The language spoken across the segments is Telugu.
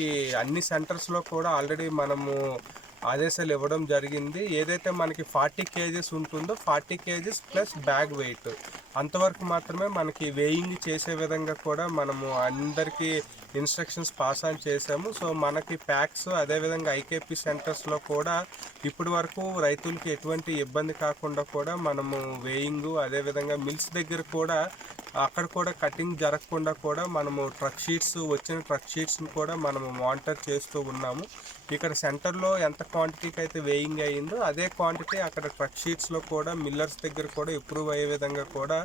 మనకి అన్ని సెంటర్స్లో కూడా ఆల్రెడీ మనము ఆదేశాలు ఇవ్వడం జరిగింది. ఏదైతే మనకి ఫార్టీ కేజెస్ ఉంటుందో forty kgs plus bag weight అంతవరకు మాత్రమే మనకి వేయింగ్ చేసే విధంగా కూడా మనము అందరికీ ఇన్స్ట్రక్షన్స్ పాస్ ఆన్ చేసాము సో మనకి ప్యాక్స్ అదేవిధంగా ఐకేపీ సెంటర్స్లో కూడా ఇప్పటి వరకు రైతులకి ఎటువంటి ఇబ్బంది కాకుండా కూడా మనము వేయింగ్ అదేవిధంగా మిల్స్ దగ్గర కూడా అక్కడ కూడా కటింగ్ జరగకుండా కూడా మనము ట్రక్ షీట్స్ వచ్చిన ట్రక్ షీట్స్ని కూడా మనము మానిటర్ చేస్తూ ఉన్నాము. ఇక్కడ సెంటర్లో ఎంత క్వాంటిటీకి అయితే వేయింగ్ అయ్యిందో అదే క్వాంటిటీ అక్కడ ట్రక్ షీట్స్లో కూడా మిల్లర్స్ దగ్గర కూడా ఇంప్రూవ్ అయ్యే విధంగా కూడా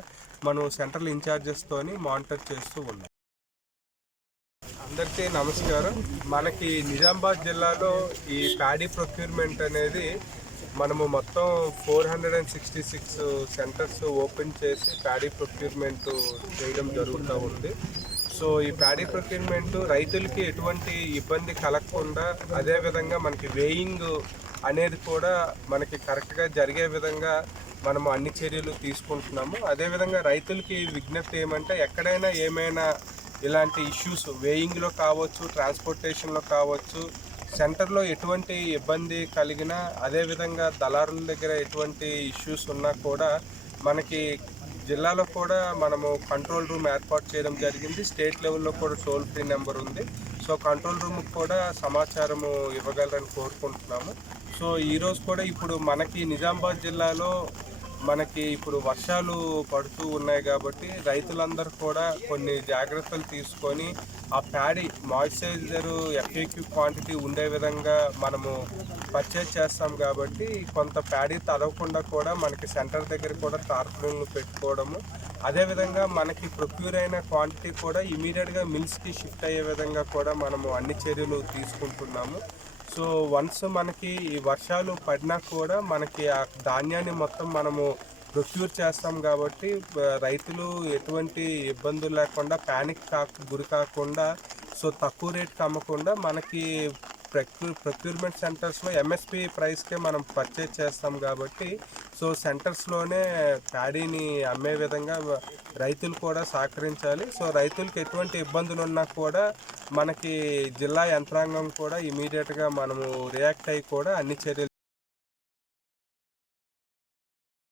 మనం సెంట్రల్ ఇన్ఛార్జెస్తోని మానిటర్ చేస్తూ ఉన్నాం. అందరికీ నమస్కారం. మనకి నిజామాబాద్ జిల్లాలో ఈ ప్యాడీ ప్రొక్యూర్మెంట్ అనేది మనము మొత్తం four hundred and sixty six centres open చేసి ప్యాడీ ప్రొక్యూర్మెంట్ చేయడం జరుగుతూ ఉంది. సో ఈ ప్యాడీ ప్రొక్యూర్మెంట్ రైతులకి ఎటువంటి ఇబ్బంది కలగకుండా అదేవిధంగా మనకి వేయింగ్ అనేది కూడా మనకి కరెక్ట్గా జరిగే విధంగా మనము అన్ని చర్యలు తీసుకుంటున్నాము. అదేవిధంగా రైతులకి విజ్ఞప్తి ఏమంటే ఎక్కడైనా ఏమైనా ఇలాంటి ఇష్యూస్ వేయింగ్లో కావచ్చు ట్రాన్స్పోర్టేషన్లో కావచ్చు సెంటర్లో ఎటువంటి ఇబ్బంది కలిగినా అదేవిధంగా దళారుల దగ్గర ఎటువంటి ఇష్యూస్ ఉన్నా కూడా మనకి జిల్లాలో కూడా మనము కంట్రోల్ రూమ్ ఏర్పాటు చేయడం జరిగింది. స్టేట్ లెవెల్లో కూడా టోల్ ఫ్రీ నెంబర్ ఉంది. సో కంట్రోల్ రూమ్కి కూడా సమాచారము ఇవ్వగలరని కోరుకుంటున్నాము. సో ఈరోజు కూడా ఇప్పుడు మనకి నిజామాబాద్ జిల్లాలో మనకి ఇప్పుడు వర్షాలు పడుతూ ఉన్నాయి కాబట్టి రైతులందరూ కూడా కొన్ని జాగ్రత్తలు తీసుకొని ఆ ప్యాడీ మాయిశ్చరైజర్ ఎఫ్ఏక్యూ క్వాంటిటీ ఉండే విధంగా మనము పర్చేజ్ చేస్తాం కాబట్టి కొంత ప్యాడీ తడవకుండా కూడా మనకి సెంటర్ దగ్గర కూడా తార్పులను పెట్టుకోవడము. అదేవిధంగా మనకి ప్రొక్యూర్ అయిన క్వాంటిటీ కూడా ఇమీడియట్గా మిల్స్కి షిఫ్ట్ అయ్యే విధంగా కూడా మనము అన్ని చర్యలు తీసుకుంటున్నాము. సో వన్స్ మనకి ఈ వర్షాలు పడినా కూడా మనకి ఆ ధాన్యాన్ని మొత్తం మనము ప్రొక్యూర్ చేస్తాం కాబట్టి రైతులు ఎటువంటి ఇబ్బందులు లేకుండా ప్యానిక్ కా గురి కాకుండా సో తక్కువ రేట్కి అమ్మకుండా మనకి ప్రక్యూ ప్రొక్యూర్మెంట్ సెంటర్స్లో ఎంఎస్పి ప్రైస్కే మనం పర్చేజ్ చేస్తాం కాబట్టి సో సెంటర్స్లోనే ప్యాడీని అమ్మే విధంగా రైతులు కూడా సహకరించాలి. సో రైతులకు ఎటువంటి ఇబ్బందులు ఉన్నా కూడా మనకి జిల్లా యంత్రాంగం కూడా ఇమీడియట్గా మనము రియాక్ట్ అయ్యి కూడా అన్ని చర్యలు